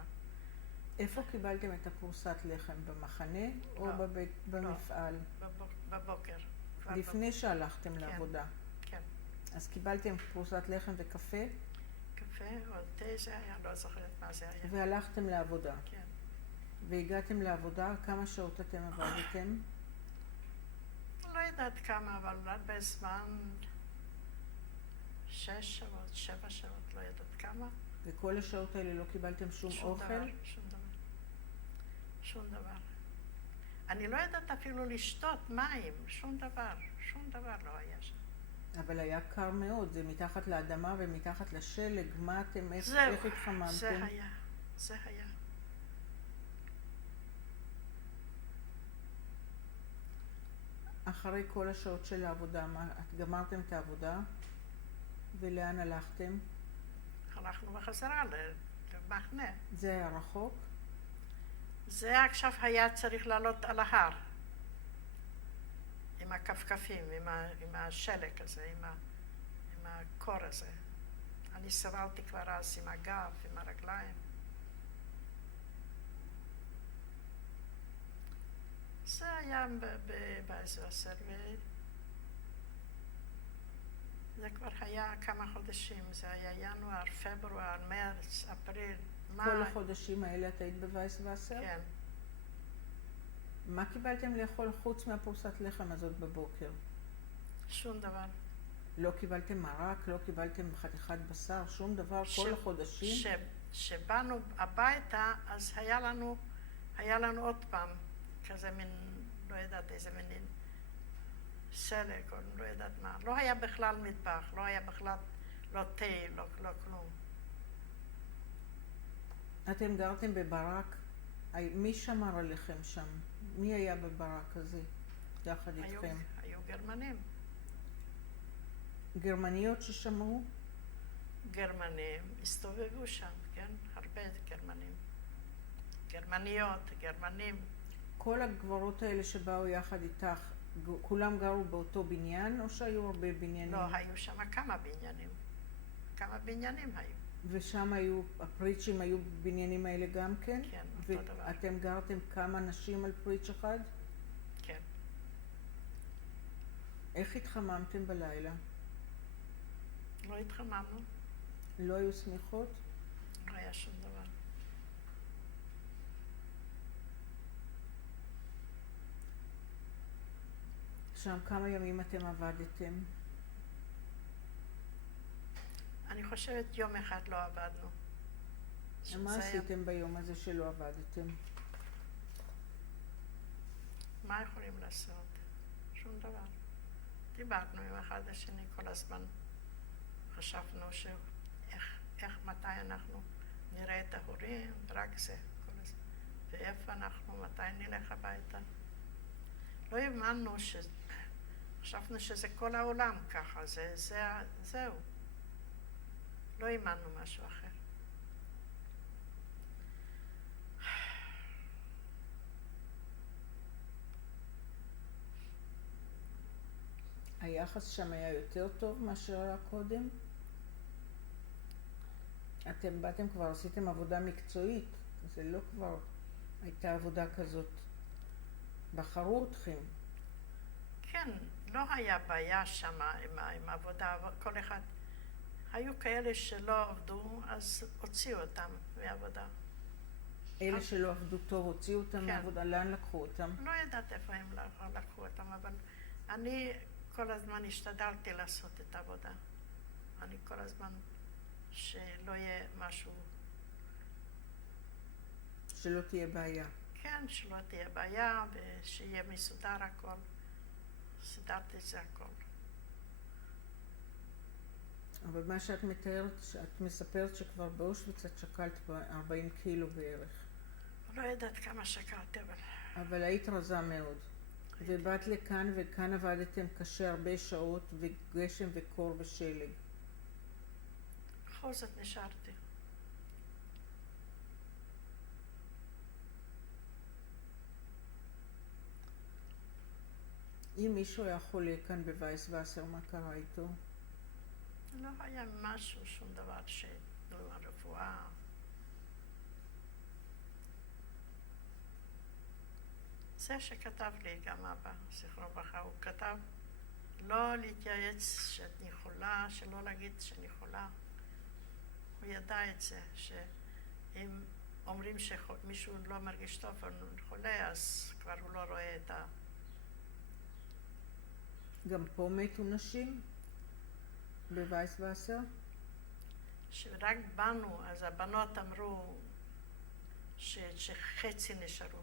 איפה קיבלתם את הפרוסת לחם? במחנה או לא, במפעל? בבוקר. לפני שהלכתם לעבודה? כן. אז קיבלתם פרוסת לחם וקפה? קפה או תה זה היה, לא זוכרת מה זה היה. והלכתם לעבודה? כן. והגעתם לעבודה, כמה שעות אתם עבדתם? לא יודעת כמה, אבל הרבה זמן, 6 שעות, 7 שעות, לא יודעת כמה. וכל השעות האלה לא קיבלתם שום אוכל? שום דבר. אני לא יודעת אפילו לשתות מים, שום דבר לא היה שם. אבל היה קר מאוד, זה מתחת לאדמה ומתחת לשלג, מה אתם, איך התחממתם? זה היה. אחרי כל השעות של העבודה, את גמרתם את העבודה, ולאן הלכתם? הלכנו בחזרה למחנה. זה היה רחוק? זה עכשיו היה צריך לעלות על ההר. עם הכפכפים, עם השלג הזה, עם הקור הזה. אני סבלתי כבר אז עם הגב, עם הרגליים. זה היה באזור, זה כבר היה כמה חודשים, זה היה ינואר, פברואר, מרץ, אפריל, מאי. כל החודשים האלה את היית בווייסווסר? כן. מה קיבלתם לאכול חוץ מהפרוסת לחם הזאת בבוקר? שום דבר. לא קיבלתם מרק? לא קיבלתם חתיכת בשר? שום דבר כל החודשים? שבאנו הביתה, אז היה לנו עוד פעם כזה מין, לא יודעת איזה מין סלק, או לא יודעת מה. לא היה בכלל מטבח, לא היה בכלל לא תה, לא כלום. אתם גרתם בברק? מי שמר עליכם שם? מי היה בברק הזה יחד איתכם? היו גרמנים. גרמניות ששמרו? גרמנים הסתובבו שם, כן? הרבה גרמנים. גרמניות, גרמנים. כל הגברות האלה שבאו יחד איתך, כולם גרו באותו בניין או שהיו הרבה בניינים? לא, היו שם כמה בניינים. כמה בניינים היו. ושם היו, הפריצ'ים היו בבניינים האלה גם כן? כן, אותו דבר. ואתם גרתם כמה נשים על פריץ' אחד? כן. איך התחממתם בלילה? לא התחממנו. לא היו שמיכות? לא היה שום דבר. שם כמה ימים אתם עבדתם? אני חושבת יום אחד לא עבדנו. מה עשיתם ביום הזה שלא עבדתם? מה יכולים לעשות? שום דבר. דיברנו עם אחד השני כל הזמן. חשבנו מתי אנחנו נראה את ההורים, רק זה. ואיפה אנחנו, מתי נלך הביתה. לא האמנו חשבנו שזה כל העולם ככה, זהו. לא האמנו משהו אחר. היחס שם היה יותר טוב מאשר היה קודם? אתם באתם כבר, עשיתם עבודה מקצועית, זה לא כבר הייתה עבודה כזאת. בחרו אתכם. כן, לא היה בעיה שם עם העבודה, כל אחד, היו כאלה שלא עבדו, אז הוציאו אותם מעבודה. אלה שלא עבדו טוב, הוציאו אותם מעבודה, לאן לקחו אותם? לא יודעת איפה הם לקחו אותם, אבל אני כל הזמן השתדלתי לעשות את העבודה. אני כל הזמן שלא יהיה משהו... שלא תהיה בעיה. כן, שלא תהיה בעיה ושיהיה מסודר הכל. סידרתי את זה הכל. אבל מה שאת מתארת, שאת מספרת שכבר באושוויץ את שקלת 40 קילו בערך. לא יודעת כמה שקלתי, אבל... אבל היית רזה מאוד. ובאת לכאן, וכאן עבדתם קשה הרבה שעות, וגשם וקור ושלג. בכל זאת נשארתי. אם מישהו היה חולה כאן בווייסוואסר, מה קרה איתו? לא היה משהו, שום דבר שלא הרפואה. זה שכתב לי גם אבא, זכרו ברכה, הוא כתב לא להתייעץ שאני חולה, שלא להגיד שאני חולה. הוא ידע את זה, שאם אומרים שמישהו לא מרגיש טוב או חולה, אז כבר הוא לא רואה את ה... גם פה מתו נשים? בווייסוואסר? שרק באנו, אז הבנות אמרו שחצי נשארו.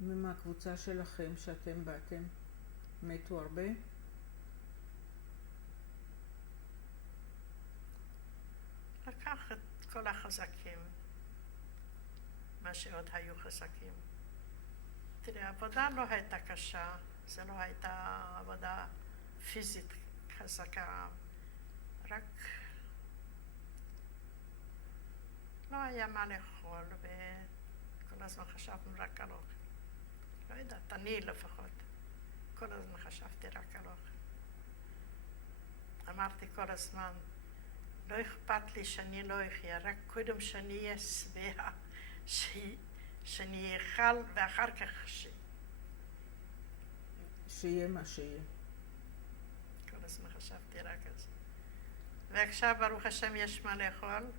ומהקבוצה שלכם שאתם באתם, מתו הרבה? לקח את כל החזקים, מה שעוד היו חזקים. תראה, העבודה לא הייתה קשה, זה לא הייתה עבודה פיזית חזקה, רק לא היה מה לאכול וכל הזמן חשבנו רק על אוכל. לא יודעת, אני לפחות, כל הזמן חשבתי רק על אוכל. אמרתי כל הזמן, לא אכפת לי שאני לא אחיה, רק קודם שאני אהיה שבעה, שאני אאכל ואחר כך שיהיה מה שיהיה. כל הזמן חשבתי רק על זה. ועכשיו ברוך השם יש מה לאכול,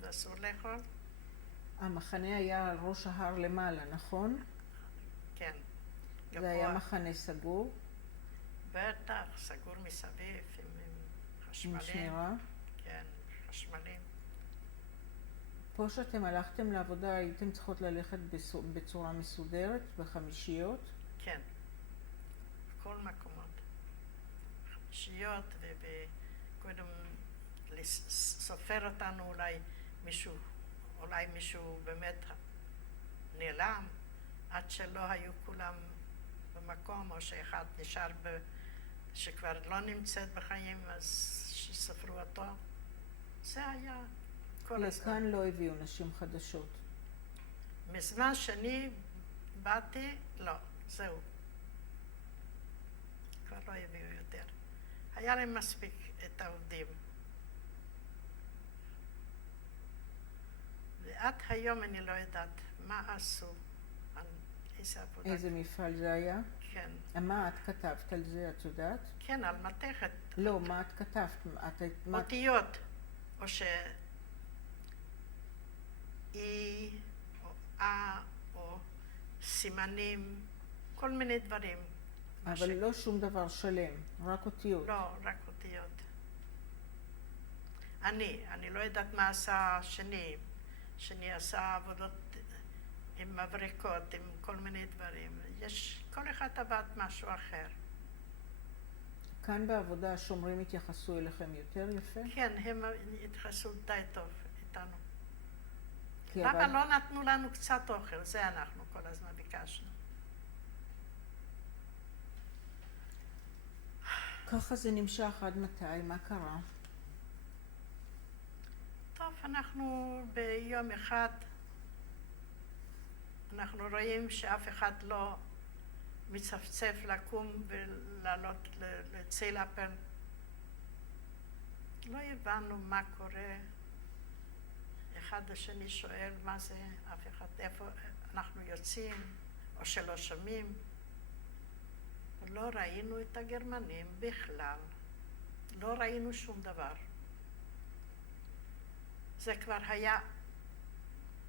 ואסור לאכול. המחנה היה על ראש ההר למעלה, נכון? כן. זה היה מחנה סגור? בטח, סגור מסביב עם חשמלים. עם שמירה? כן, חשמלים. פה שאתם הלכתם לעבודה, הייתם צריכות ללכת בצורה מסודרת, בחמישיות? כן, בכל מקומות. חמישיות, וקודם סופר אותנו אולי מישהו באמת נעלם, עד שלא היו כולם במקום, או שאחד נשאר שכבר לא נמצאת בחיים, אז שספרו אותו. זה היה כל הזמן. לכאן לא הביאו נשים חדשות. מזמן שאני באתי, לא, זהו. כבר לא הביאו יותר. היה להם מספיק את העובדים. ועד היום אני לא יודעת מה עשו, איזה עבודה. איזה מפעל זה היה? כן. מה את כתבת על זה, את יודעת? כן, על מתכת. לא, מה את כתבת? אותיות, או אי, או או סימנים, כל מיני דברים. אבל לא שום דבר שלם, רק אותיות. לא, רק אותיות. אני לא יודעת מה עשה שני עשה עבודות עם מבריקות, עם כל מיני דברים. כל אחד עבד משהו אחר. כאן בעבודה השומרים התייחסו אליכם יותר יפה? כן, הם התייחסו די טוב איתנו. למה לא נתנו לנו קצת אוכל? זה אנחנו כל הזמן ביקשנו. ככה זה נמשך עד מתי? מה קרה? טוב, אנחנו ביום אחד, אנחנו רואים שאף אחד לא מצפצף לקום ולעלות לצל אפל. לא הבנו מה קורה. אחד השני שואל מה זה, אף אחד, איפה אנחנו יוצאים, או שלא שומעים. לא ראינו את הגרמנים בכלל. לא ראינו שום דבר. זה כבר היה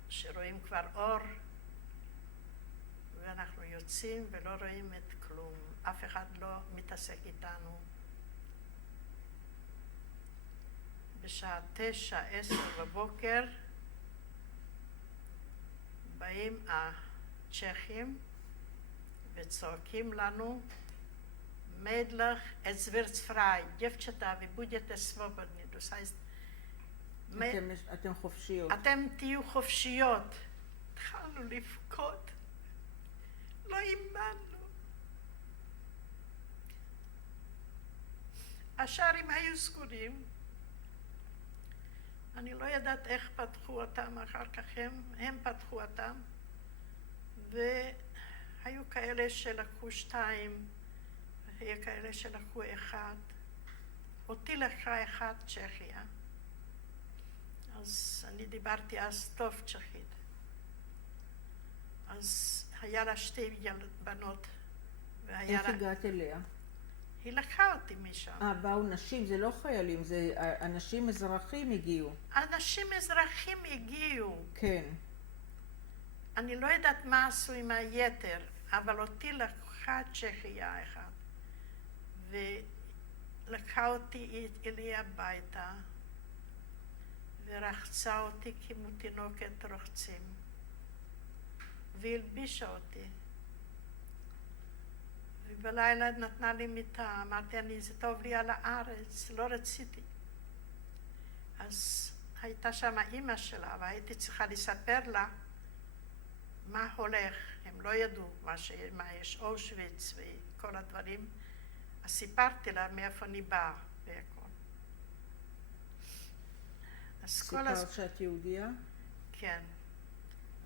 שרואים כבר אור, ואנחנו יוצאים ולא רואים את כלום. אף אחד לא מתעסק איתנו. בשעה 9-10 בבוקר באים הצ'כים וצועקים לנו, Mädlich, es wird frei. Девчата, вы будете свободны. Das heißt, אתם חופשיות. אתם תהיו חופשיות. התחלנו לבכות. לא האמנו. השערים היו סגורים. אני לא יודעת איך פתחו אותם אחר כך, הם פתחו אותם. והיו כאלה שלקחו 2, היו כאלה שלקחו 1. אותי לקחה 1 צ'כיה. אז אני דיברתי אז טוב צ'כית. אז היה לה 2 בנות. איך הגעת אליה? היא לקחה אותי משם. באו נשים, זה לא חיילים, זה אנשים אזרחים הגיעו. אנשים אזרחים הגיעו. כן. אני לא יודעת מה עשו עם היתר, אבל אותי לקחה צ'כיה אחת. ולקחה אותי אלי הביתה, ורחצה אותי כמו תינוקת רוחצים, והלבישה אותי. ובלילה נתנה לי מיטה, אמרתי, זה טוב לי על הארץ, לא רציתי. אז הייתה שם אמא שלה, והייתי צריכה לספר לה מה הולך. הם לא ידעו מה יש אושוויץ וכל הדברים. אז סיפרתי לה מאיפה אני באה והכל. סיפרת שאת יהודיה? כן.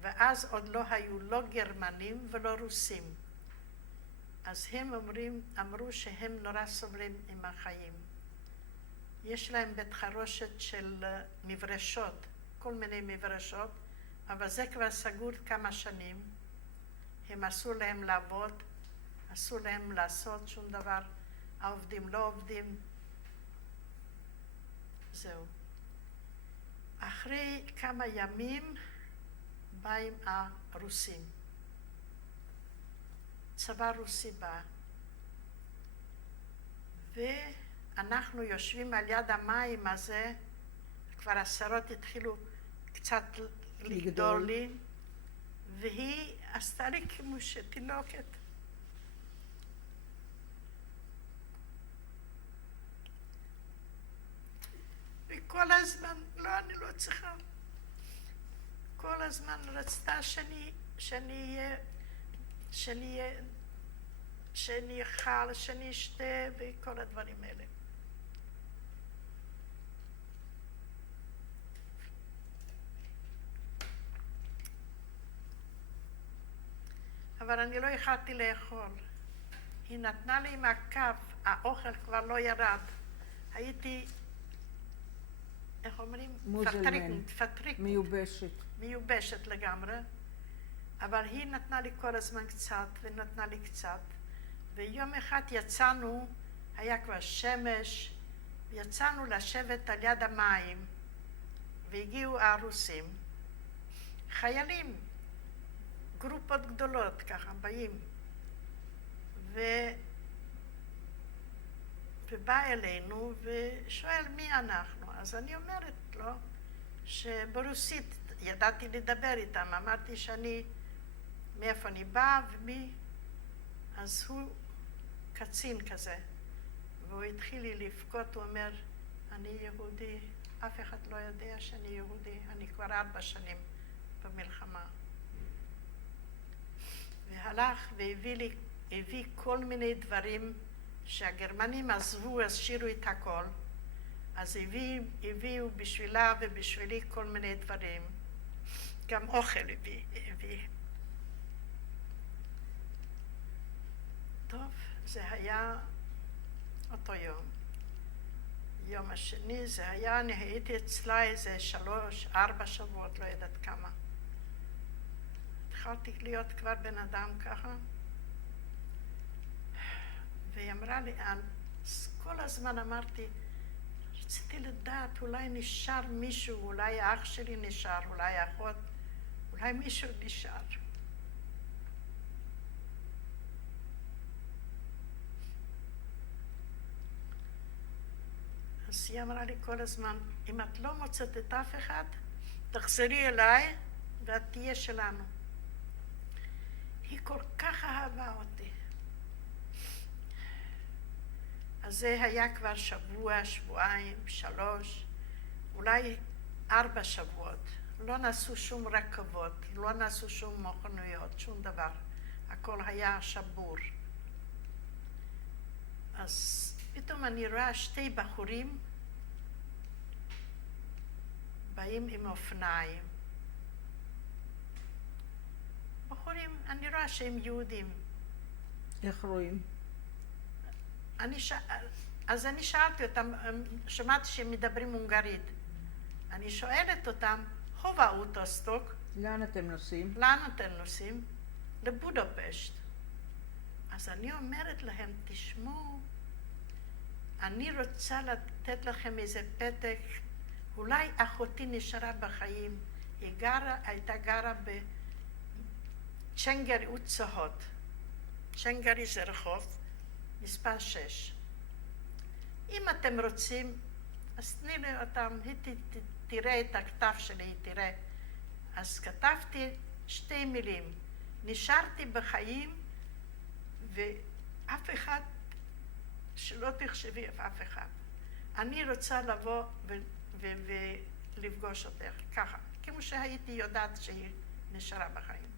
ואז עוד לא היו לא גרמנים ולא רוסים. אז הם אמרו שהם נורא סובלים עם החיים. יש להם בית חרושת של מברשות, כל מיני מברשות, אבל זה כבר סגור כמה שנים. הם אסור להם לעבוד, אסור להם לעשות שום דבר. העובדים לא עובדים. זהו. אחרי כמה ימים באים הרוסים. צבא רוסי בא. ואנחנו יושבים על יד המים הזה, כבר השערות התחילו קצת לגדול לי, והיא עשתה לי כמו שתינוקת. וכל הזמן, לא, אני לא צריכה. כל הזמן רצתה שאני אכל, שאני אשתה וכל הדברים האלה. אבל אני לא יכולתי לאכול. היא נתנה לי עם הכף, האוכל כבר לא ירד. הייתי, איך אומרים? פטריקות. מיובשת לגמרי. אבל היא נתנה לי כל הזמן קצת, ונתנה לי קצת. ויום אחד יצאנו, היה כבר שמש, ויצאנו לשבת על יד המים, והגיעו הרוסים. חיילים, גרופות גדולות ככה, באים. ובא אלינו ושואל מי אנחנו. אז אני אומרת לו שברוסית ידעתי לדבר איתם, אמרתי שאני מאיפה אני באה ומי. אז הוא קצין כזה, והוא התחיל לי לבכות, הוא אומר, אני יהודי, אף אחד לא יודע שאני יהודי, אני כבר 4 שנים במלחמה. והלך והביא כל מיני דברים שהגרמנים עזבו, השאירו את הכל. אז הביאו בשבילה ובשבילי כל מיני דברים. גם אוכל הביא. טוב, זה היה אותו יום. יום השני זה היה, אני הייתי אצלה איזה 3-4 שבועות, לא יודעת כמה. התחלתי להיות כבר בן אדם ככה. והיא אמרה לי, כל הזמן אמרתי, רציתי לדעת, אולי נשאר מישהו, אולי האח שלי נשאר, אולי האחות, אולי מישהו נשאר. אז היא אמרה לי כל הזמן, אם את לא מוצאת את אף אחד, תחזרי אליי ואת תהיה שלנו. היא כל כך אהבה אותי. אז זה היה כבר שבוע, שבועיים, 3, אולי 4 שבועות. לא נעשו שום רכבות, לא נעשו שום מכוניות, שום דבר. הכל היה שבור. אז פתאום אני רואה 2 בחורים באים עם אופניים. בחורים, אני רואה שהם יהודים. איך רואים? אז אני שאלתי אותם, שמעתי שהם מדברים הונגרית. אני שואלת אותם, הובה אוטוסטוק. לאן אתם נוסעים? לאן אתם נוסעים? לבודפשט. אז אני אומרת להם, תשמעו, אני רוצה לתת לכם איזה פתק, אולי אחותי נשארה בחיים, היא הייתה גרה בצ'נגרי וצהות. צ'נגרי זה רחוב, מספר 6. אם אתם רוצים, אז תני לי אותם, היא תראה את הכתב שלי, היא תראה. אז כתבתי 2 מילים, נשארתי בחיים ואף אחד, שלא תחשבי אף אחד. אני רוצה לבוא ולפגוש אותך, ככה, כמו שהייתי יודעת שהיא נשארה בחיים.